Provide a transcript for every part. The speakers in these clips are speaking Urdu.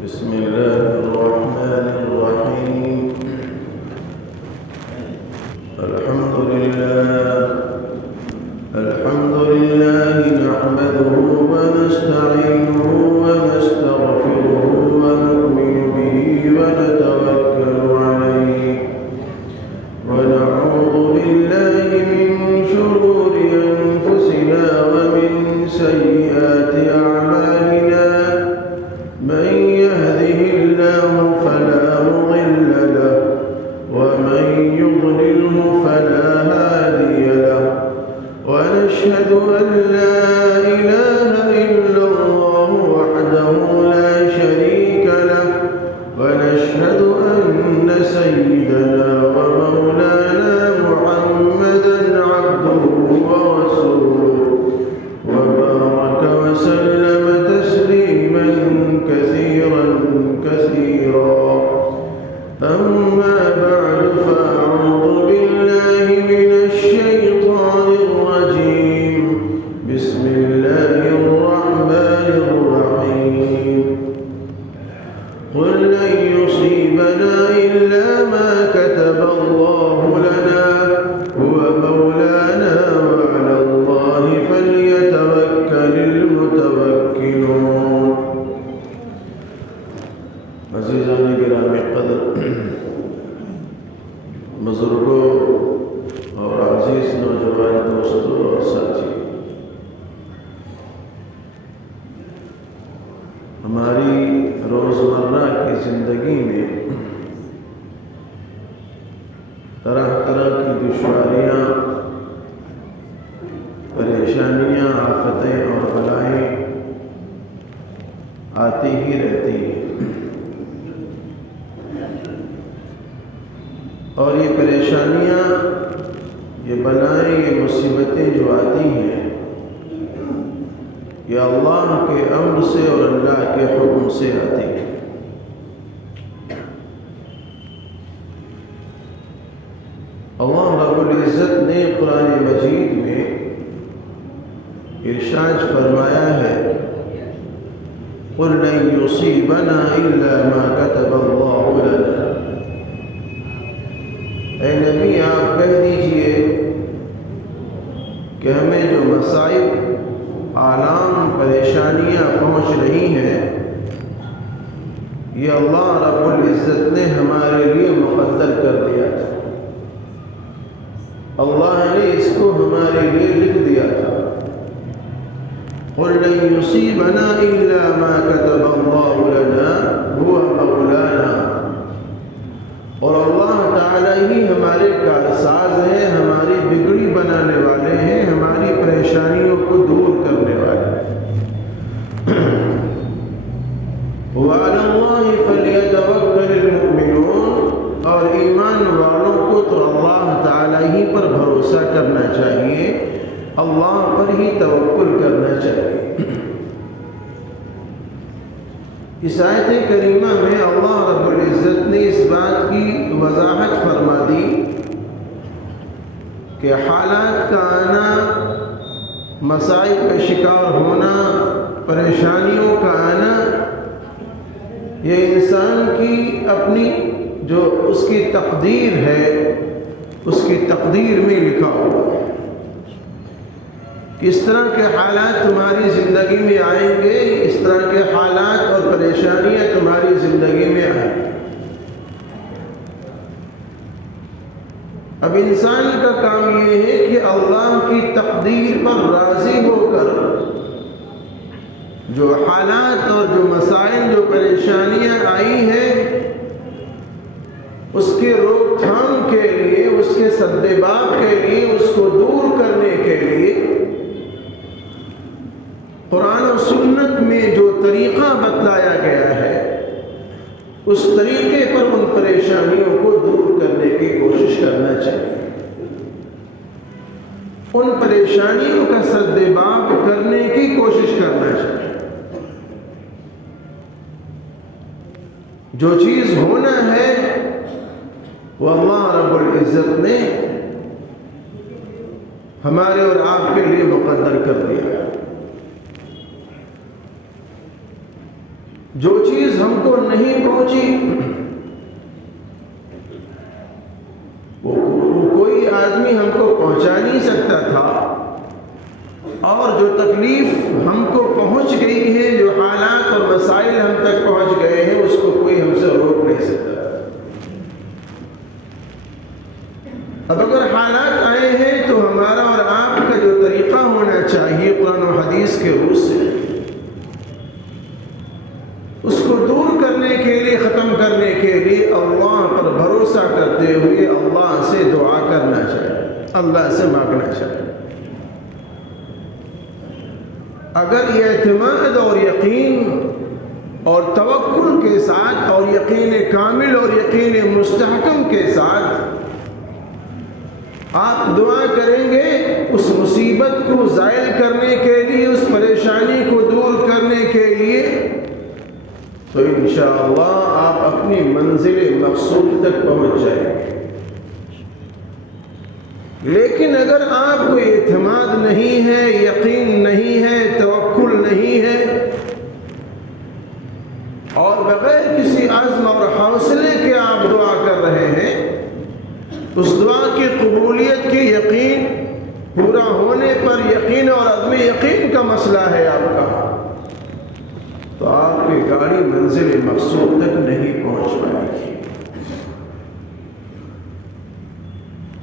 بسم الله الرحمن الرحيم. الحمد لله نحمده ونستعينه ونستغفره ونؤمن به ونتوكل عليه ونعوذ بالله من شرور أنفسنا ومن سيئات أعمالنا. من يهده الله فلا مضل له ومن يضلله فلا هادي له، ونشهد أن لا إله إلا الله وحده لا شريك له، ونشهد أن سيدنا ومولانا محمدا عبده ورسوله، وبارك وسلم تسليما كثيرا كثيرا. أما بعد، فأعوذ بالله من الشيطان الرجيم. بسم الله الرحمن الرحيم. قل لن يصيبنا إلا ما كتب الله لنا هو مولانا وعلى الله فليتوكل المتوكلون. عزیزان گرامی قدر، بزرگوں اور عزیز نوجوان دوستوں اور ساتھی، ہماری روزمرہ کی زندگی میں طرح طرح کی دشواریاں، پریشانیاں، آفتیں اور بلائیں آتی ہی رہتی ہیں، اور یہ پریشانیاں، یہ بلائیں، یہ مصیبتیں جو آتی ہیں، یہ اللہ کے امر سے اور اللہ کے حکم سے آتی ہیں۔ اللہ رب العزت نے قرآن مجید میں ارشاد فرمایا ہے، قُلْ لَن يُصِيبَنَا إِلَّا مَا كَتَبَ اللَّهُ لَنَا۔ اے نبی، آپ کہہ دیجئے کہ ہمیں جو مصائب، آلام، پریشانیاں پہنچ رہی ہیں، یہ اللہ رب العزت نے ہمارے لیے مقدر کر دیا تھا، اللہ نے اس کو ہمارے لیے لکھ دیا تھا۔ قُلْ لَن يُصِيبَنَا إِلَّا مَا كَتَبَ اللَّهُ لَنَا هُوَ مَوْلَانَا، اور اللہ تعالیٰ ہی ہمارے کارساز ہیں، ہماری بگڑی بنانے والے ہیں، ہماری پریشانیوں کو دور کرنے والے ہیں۔ وَعَلَى اللَّهِ فَلْيَتَوَكَّلِ الْمُؤْمِنُونَ، اور ایمان والوں کو تو اللہ تعالیٰ ہی پر بھروسہ کرنا چاہیے، اللہ پر ہی توکل کرنا چاہیے۔ اس آیت کریمہ میں اللہ رب العزت نے اس بات کی وضاحت فرما دی کہ حالات کا آنا، مصائب کا شکار ہونا، پریشانیوں کا آنا، یہ انسان کی اپنی جو اس کی تقدیر ہے، اس کی تقدیر میں لکھا ہوا ہے۔ کس طرح کے حالات تمہاری زندگی میں آئیں گے، اس طرح کے حالات اور پریشانیاں تمہاری زندگی میں آئیں گے۔ اب انسان کا کام یہ ہے کہ اللہ کی تقدیر پر راضی ہو کر جو حالات اور جو مسائل، جو پریشانیاں آئی ہیں، اس کے روک تھام کے لیے، اس کے سدباب کے لیے، اس کو دور کرنے کے لیے قرآن و سنت میں جو طریقہ بتلایا گیا ہے، اس طریقے پر ان پریشانیوں کو دور کرنے کی کوشش کرنا چاہیے، ان پریشانیوں کا سدباب کرنے کی کوشش کرنا چاہیے۔ جو چیز ہونا ہے وہ اللہ رب العزت نے ہمارے اور آپ کے لیے مقدر کر دیا ہے۔ جو چیز ہم کو نہیں پہنچی وہ کوئی آدمی ہم کو پہنچا نہیں سکتا تھا، اور جو تکلیف ہم کو پہنچ گئی ہے، جو حالات اور مسائل ہم تک پہنچ گئے ہیں، اس کو کوئی ہم سے روک نہیں سکتا۔ اب اگر حالات آئے ہیں تو ہمارا اور آپ کا جو طریقہ ہونا چاہیے قرآن و حدیث کے روح سے، اس کو دور کرنے کے لیے، ختم کرنے کے لیے اللہ پر بھروسہ کرتے ہوئے اللہ سے دعا کرنا چاہیے، اللہ سے مانگنا چاہیے۔ اگر یہ اعتماد اور یقین اور توکل کے ساتھ اور یقین کامل اور یقین مستحکم کے ساتھ آپ دعا کریں گے اس مصیبت کو زائل کرنے کے لیے، اس پریشانی کو دور کرنے کے لیے، تو انشاءاللہ آپ اپنی منزل مقصود تک پہنچ جائیں گے۔ لیکن اگر آپ کو اعتماد نہیں ہے، یقین نہیں ہے، توکل نہیں ہے، اور بغیر کسی عزم اور حوصلے کے آپ دعا کر رہے ہیں، اس دعا کی قبولیت کی یقین، پورا ہونے پر یقین اور عدم یقین کا مسئلہ ہے آپ کا، تو آپ کی گاڑی منزل مقصود تک نہیں پہنچ پائے گی۔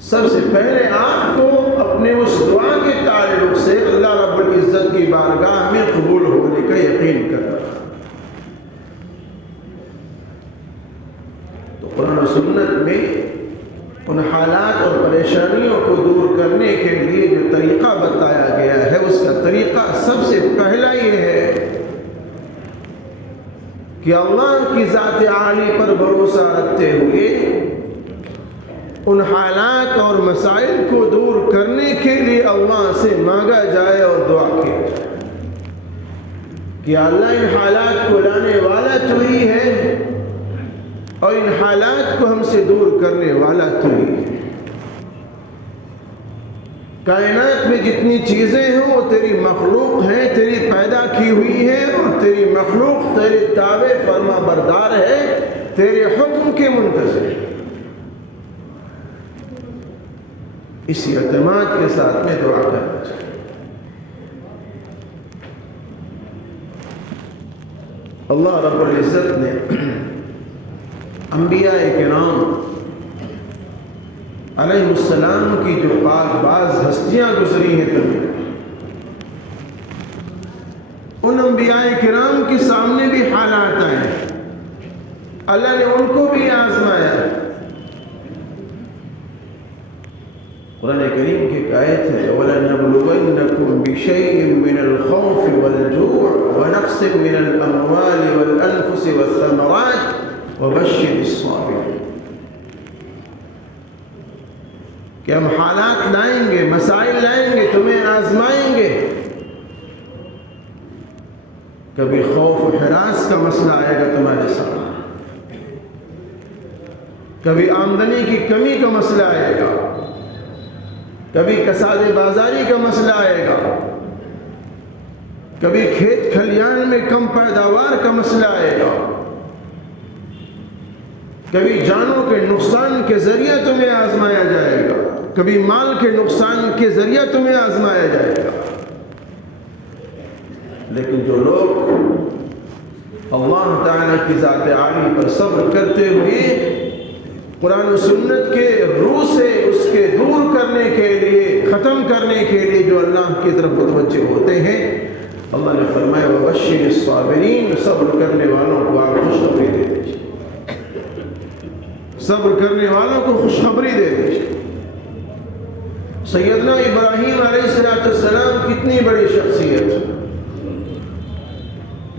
سب سے پہلے آپ کو اپنے اس دعا کے تعلق سے اللہ رب العزت کی بارگاہ میں قبول ہونے کا یقین کرنا۔ تو قرآن و سنت میں ان حالات اور پریشانیوں کو دور کرنے کے لیے جو طریقہ بتایا گیا ہے، اس کا طریقہ سب سے پہلا یہ ہے کہ اللہ کی ذات عالی پر بھروسہ رکھتے ہوئے ان حالات اور مسائل کو دور کرنے کے لیے اللہ سے مانگا جائے اور دعا کی جائے کہ اللہ ان حالات کو لانے والا تو ہی ہے، اور ان حالات کو ہم سے دور کرنے والا تو ہی ہے۔ کائنات میں جتنی چیزیں ہیں وہ تیری مخلوق ہیں، تیری پیدا کی ہوئی ہیں، اور تیری مخلوق تیرے تابع فرما بردار ہے، تیرے حکم کے منتظر ہے۔ اسی اعتماد کے ساتھ میں دعا کرنا چاہیے۔ اللہ رب العزت نے انبیاء کرام علیہ السلام کی جو پاک باز ہستیاں گزری ہیں دنیا میں، ان انبیاء کرام کے سامنے بھی حالات آئے، اللہ نے ان کو بھی آزمایا۔ قرآن کریم کی ایک آیت ہے وَلَنَبْلُوَنَّكُمْ بِشَيْءٍ مِّنَ الْخَوْفِ وَالْجُوعِ وَنَقْصٍ مِّنَ الْأَمْوَالِ وَالْأَنفُسِ وَالثَّمَرَاتِ وَبَشِّرِ الصَّابِرِينَ، کہ ہم حالات لائیں گے، مسائل لائیں گے، تمہیں آزمائیں گے۔ کبھی خوف و ہراس کا مسئلہ آئے گا تمہارے سامنے، کبھی آمدنی کی کمی کا مسئلہ آئے گا، کبھی کساد بازاری کا مسئلہ آئے گا، کبھی کھیت کھلیان میں کم پیداوار کا مسئلہ آئے گا، کبھی جانوں کے نقصان کے ذریعے تمہیں آزمایا جائے گا، کبھی مال کے نقصان کے ذریعے تمہیں آزمایا جائے گا۔ لیکن جو لوگ اللہ تعالیٰ کی ذات عالی پر صبر کرتے ہوئے قرآن و سنت کے روح سے اس کے دور کرنے کے لیے، ختم کرنے کے لیے جو اللہ کی طرف متوجہ ہوتے ہیں، اللہ نے فرمایا وَبَشِّرِ الصَّابِرِينَ، صبر کرنے والوں کو آپ خوشخبری دے دیجیے، صبر کرنے والوں کو خوشخبری دے دیجیے۔ سیدنا ابراہیم علیہ السلام کتنی بڑی شخصیت،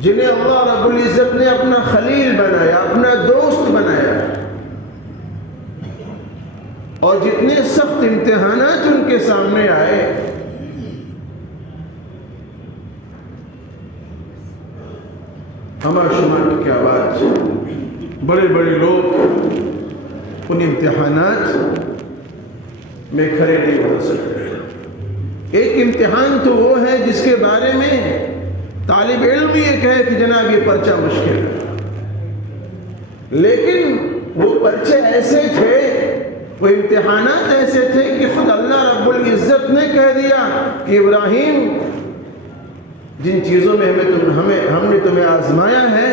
جنہیں اللہ رب العزت نے اپنا خلیل بنایا، اپنا دوست بنایا، اور جتنے سخت امتحانات ان کے سامنے آئے، ہمارا شمار کی کیا بات، بڑے بڑے لوگ ان امتحانات میں کھڑے نہیں ہو سکتے۔ ایک امتحان تو وہ ہے جس کے بارے میں طالب علم یہ کہے کہ جناب یہ پرچہ مشکل ہے، لیکن وہ پرچے ایسے تھے، وہ امتحانات ایسے تھے کہ خود اللہ رب العزت نے کہہ دیا کہ ابراہیم جن چیزوں میں ہم نے تمہیں آزمایا ہے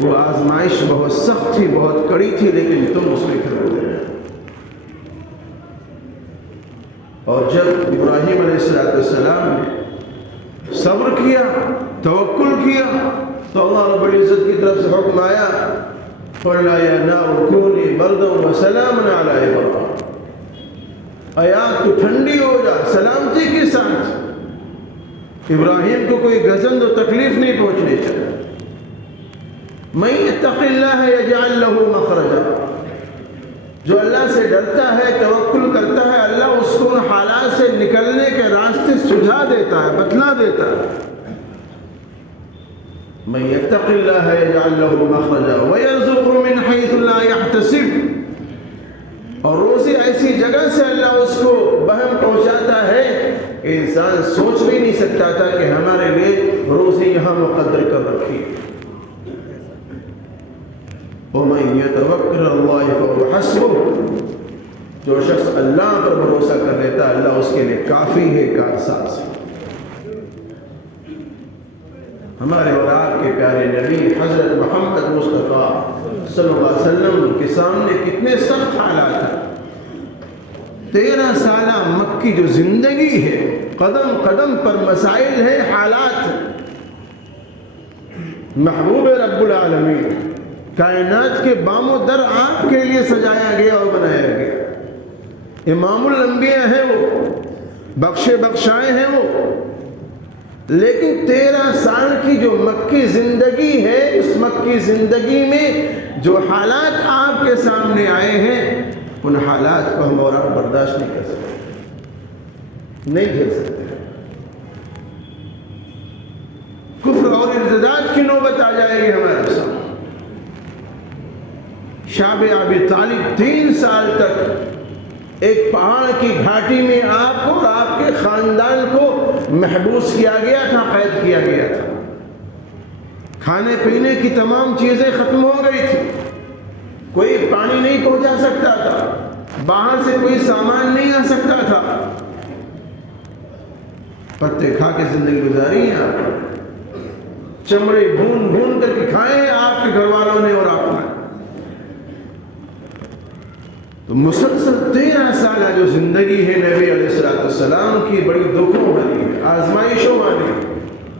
وہ آزمائش بہت سخت تھی، بہت کڑی تھی، لیکن تم اس میں کھڑے ہوئے۔ اور جب ابراہیم علیہ السلام نے صبر کیا، توکل کیا، تو اللہ رب العزت کی طرف سے حکم آیا قُلْنَا يَا نَارُ كُونِي بَرْدًا وَسَلَامًا عَلَىٰ إِبْرَاهِيمَ، آیات تو ٹھنڈی ہو جا سلامتی کے ساتھ، ابراہیم کو کوئی گزند و تکلیف نہیں پہنچنی چاہیے۔ مَن يَتَّقِ اللَّهَ يَجْعَل لَّهُ مَخْرَجًا، جو اللہ سے ڈرتا ہے، توکل کرتا ہے، اللہ اس کو ان حالات سے نکلنے کے راستے سجھا دیتا ہے، بتلا دیتا ہے۔ من يتق اللہ یجعل له مخرجا ويرزقه من حيث لا يحتسب، اور روزی ایسی جگہ سے اللہ اس کو بہم پہنچاتا ہے کہ انسان سوچ بھی نہیں سکتا تھا کہ ہمارے لیے روزی یہاں مقدر کر رکھی۔ وَمَن يَتَوَكَّلْ عَلَى اللَّهِ فَهُوَ حَسْبُهُ، جو شخص اللہ پر بھروسہ کر لیتا ہے اللہ اس کے لیے کافی ہے، کارساز ہے۔ ہمارے اور آپ کے پیارے نبی حضرت محمد مصطفیٰ صلی اللہ علیہ وسلم کے سامنے کتنے سخت حالات ہیں۔ 13 سالہ مکی جو زندگی ہے، قدم قدم پر مسائل ہیں، حالات ہیں۔ محبوب رب العالمین کائنات کے بام و در آپ کے لیے سجایا گیا اور بنایا گیا۔ امام الانبیاء ہیں وہ، بخشے بخشائے ہیں وہ، لیکن 13 سال کی جو مکی زندگی ہے، اس مکی زندگی میں جو حالات آپ کے سامنے آئے ہیں، ان حالات کو ہم اور آپ برداشت نہیں کر سکتے، نہیں جھیل سکتے۔ کفر اور ارتداد کی نوبت آ جائے گی ہمارے سامنے۔ شاب ابی طالب 3 سال تک ایک پہاڑ کی گھاٹی میں آپ کو اور آپ کے خاندان کو محبوس کیا گیا تھا، قید کیا گیا تھا۔ کھانے پینے کی تمام چیزیں ختم ہو گئی تھی، کوئی پانی نہیں پہنچا سکتا تھا، باہر سے کوئی سامان نہیں آ سکتا تھا، پتے کھا کے زندگی گزاری ہے آپ، چمڑے بھون بھون کر کے کھائے ہیں آپ کے گھر والوں نے اور آپ نے۔ تو مسلسل 13 سالہ جو زندگی ہے نبی علیہ السلام کی، بڑی دکھوں والی ہے، آزمائشوں والی،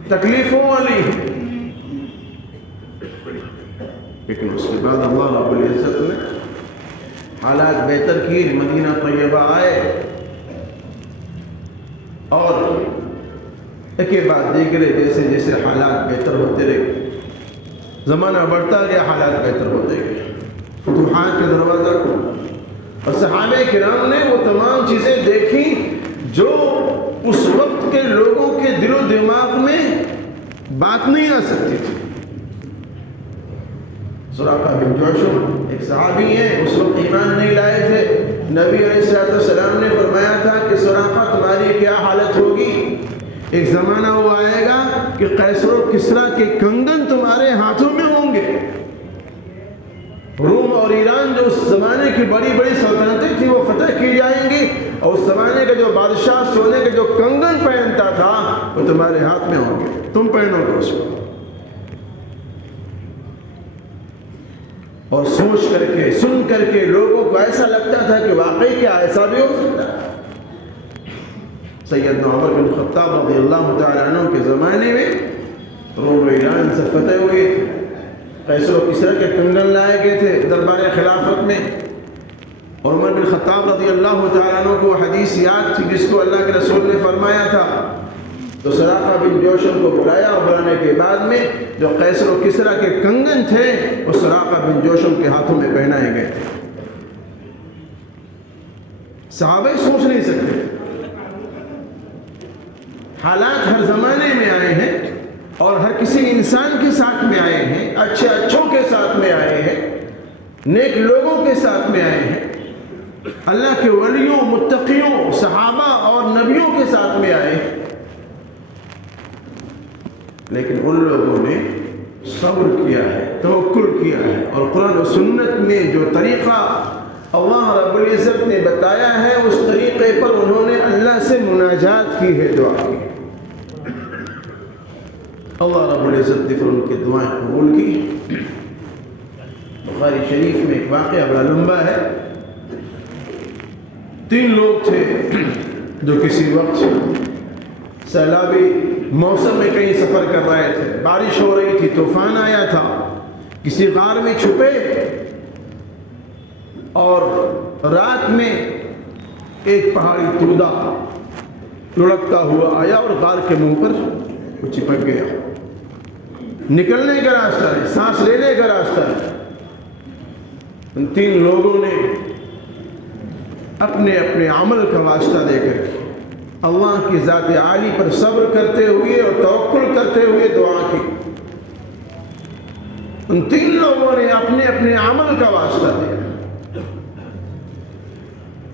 تکلیفوں والی ہے، لیکن اس کے بعد اللہ رب العزت نے حالات بہتر کی، مدینہ طیبہ آئے اور ایک کے بعد دیگرے جیسے جیسے حالات بہتر ہوتے رہے، زمانہ بڑھتا گیا، حالات بہتر ہوتے گئے، فتوحات کے دروازہ کو، اور صحابہ کرام نے وہ تمام چیزیں دیکھی جو اس وقت کے لوگوں کے دل و دماغ میں بات نہیں آ سکتی تھی۔ سراقہ بن جوشم ایک صحابی ہیں، اس وقت ایمان نہیں لائے تھے، نبی علیہ السلام نے فرمایا تھا کہ سراقہ تمہاری کیا حالت ہوگی، ایک زمانہ وہ آئے گا کہ قیصر و کسریٰ کے کنگن تمہارے ہاتھوں میں ہوں گے۔ روم اور ایران جو اس زمانے کی بڑی بڑی سلطنتیں تھیں وہ فتح کی جائیں گی، اور اس زمانے کا جو بادشاہ سونے کے جو کنگن پہنتا تھا وہ تمہارے ہاتھ میں ہوں گے، تم پہنو گے اس کو۔ اور سوچ کر کے سن کر کے لوگوں کو ایسا لگتا تھا کہ واقعی کیا ایسا بھی ہو سکتا ہے۔ سیدنا عمر بن خطاب رضی اللہ تعالیٰ عنہ کے زمانے میں روم و ایران سے فتح ہوئی، قیصر و کسریٰ کے کنگن لائے گئے تھے دربار خلافت میں، اور عمر بن خطاب رضی اللہ تعالیٰ عنہ کو حدیث یاد تھی جس کو اللہ کے رسول نے فرمایا تھا، تو سراقہ بن جوشم کو بلایا، اور بلانے کے بعد میں جو قیصر و کسریٰ کے کنگن تھے وہ سراقہ بن جوشم کے ہاتھوں میں پہنائے گئے تھے۔ صحابہ سوچ نہیں سکتے، حالات ہر زمانے میں آئے ہیں اور ہر کسی انسان کے ساتھ میں آئے ہیں، اچھے اچھوں کے ساتھ میں آئے ہیں، نیک لوگوں کے ساتھ میں آئے ہیں، اللہ کے ولیوں، متقیوں، صحابہ اور نبیوں کے ساتھ میں آئے ہیں۔ لیکن ان لوگوں نے صبر کیا ہے، توکل کیا ہے، اور قرآن و سنت میں جو طریقہ اللہ رب العزت نے بتایا ہے اس طریقے پر انہوں نے اللہ سے مناجات کی ہے، دعا کی۔ اللہ رب العزت نے پھر ان کی دعائیں قبول کی۔ بخاری شریف میں ایک واقعہ بڑا لمبا ہے۔ 3 لوگ تھے جو کسی وقت سیلابی موسم میں کہیں سفر کر رہے تھے، بارش ہو رہی تھی، طوفان آیا تھا، کسی غار میں چھپے اور رات میں ایک پہاڑی تودا لڑکتا ہوا آیا اور غار کے منہ پر وہ چپک گیا۔ نکلنے کا راستہ ہے، سانس لینے کا راستہ ہے۔ ان 3 لوگوں نے اپنے اپنے عمل کا واسطہ دے کر کے اللہ کی ذات عالی پر صبر کرتے ہوئے اور توکل کرتے ہوئے دعا کی۔ ان 3 لوگوں نے اپنے اپنے عمل کا واسطہ دیا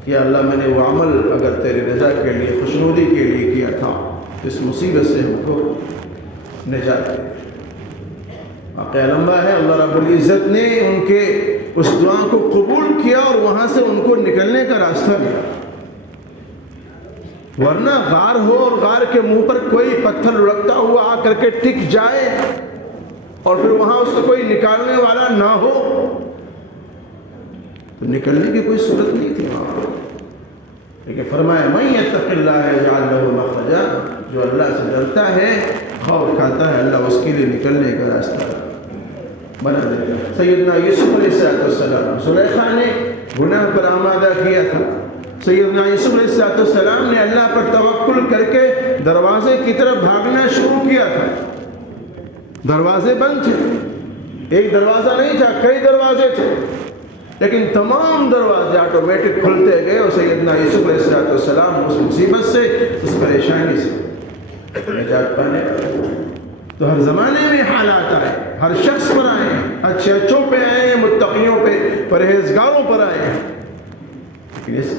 کہ اللہ میں نے وہ عمل اگر تیرے رضا کے لیے، خوشنودی کے لیے کیا تھا، اس مصیبت سے ہم کو نجات دے۔ واقعہ لمبا ہے۔ اللہ رب العزت نے ان کے اس دعا کو قبول کیا اور وہاں سے ان کو نکلنے کا راستہ دیا۔ ورنہ غار ہو اور غار کے منہ پر کوئی پتھر لڑکتا ہوا آ کر کے ٹک جائے اور پھر وہاں اس کو کوئی نکالنے والا نہ ہو تو نکلنے کی کوئی صورت نہیں تھی وہاں۔ لیکن فرمایا من یتق اللہ یجعل لہ مخرجا، جو اللہ سے ڈرتا ہے، خوف کھاتا ہے، اللہ اس کے لیے نکلنے کا راستہ بنا دیتا ہے۔ سیدنا یوسف علیہ السلام، زلیخا نے گناہ پر آمادہ کیا تھا، سیدنا یوسف علیہ السلام نے اللہ پر توکل کر کے دروازے کی طرف بھاگنا شروع کیا تھا۔ دروازے بند تھے، ایک دروازہ نہیں تھا، کئی دروازے تھے، لیکن تمام دروازے آٹومیٹک کھلتے گئے اور سیدنا یوسف علیہ السلام اس مصیبت سے، اس پریشانی سے نجات پانے لگے۔ تو ہر زمانے میں حالات آئے، ہر شخص پر آئے، اچھے اچھوں پہ آئے، متقیوں پہ، پرہیزگاروں پر آئے۔ لیکن اس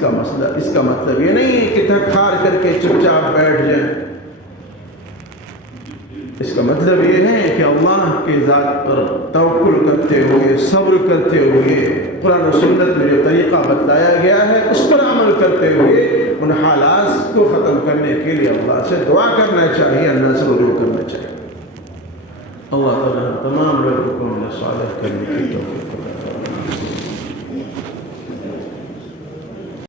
کا مطلب یہ نہیں ہے کہ تھک ہار کر کے چپ چاپ بیٹھ جائیں۔ اس کا مطلب یہ ہے کہ اللہ کے ذات پر توکل کرتے ہوئے، صبر کرتے ہوئے، قرآن و سنت میں جو طریقہ بتایا گیا ہے اس پر عمل کرتے ہوئے ان حالات کو ختم کرنے کے لیے اللہ سے دعا کرنا چاہیے، اللہ سے رجوع کرنا چاہیے۔ اللہ تعالیٰ تمام لوگوں کو صالح کرنے کی توفیق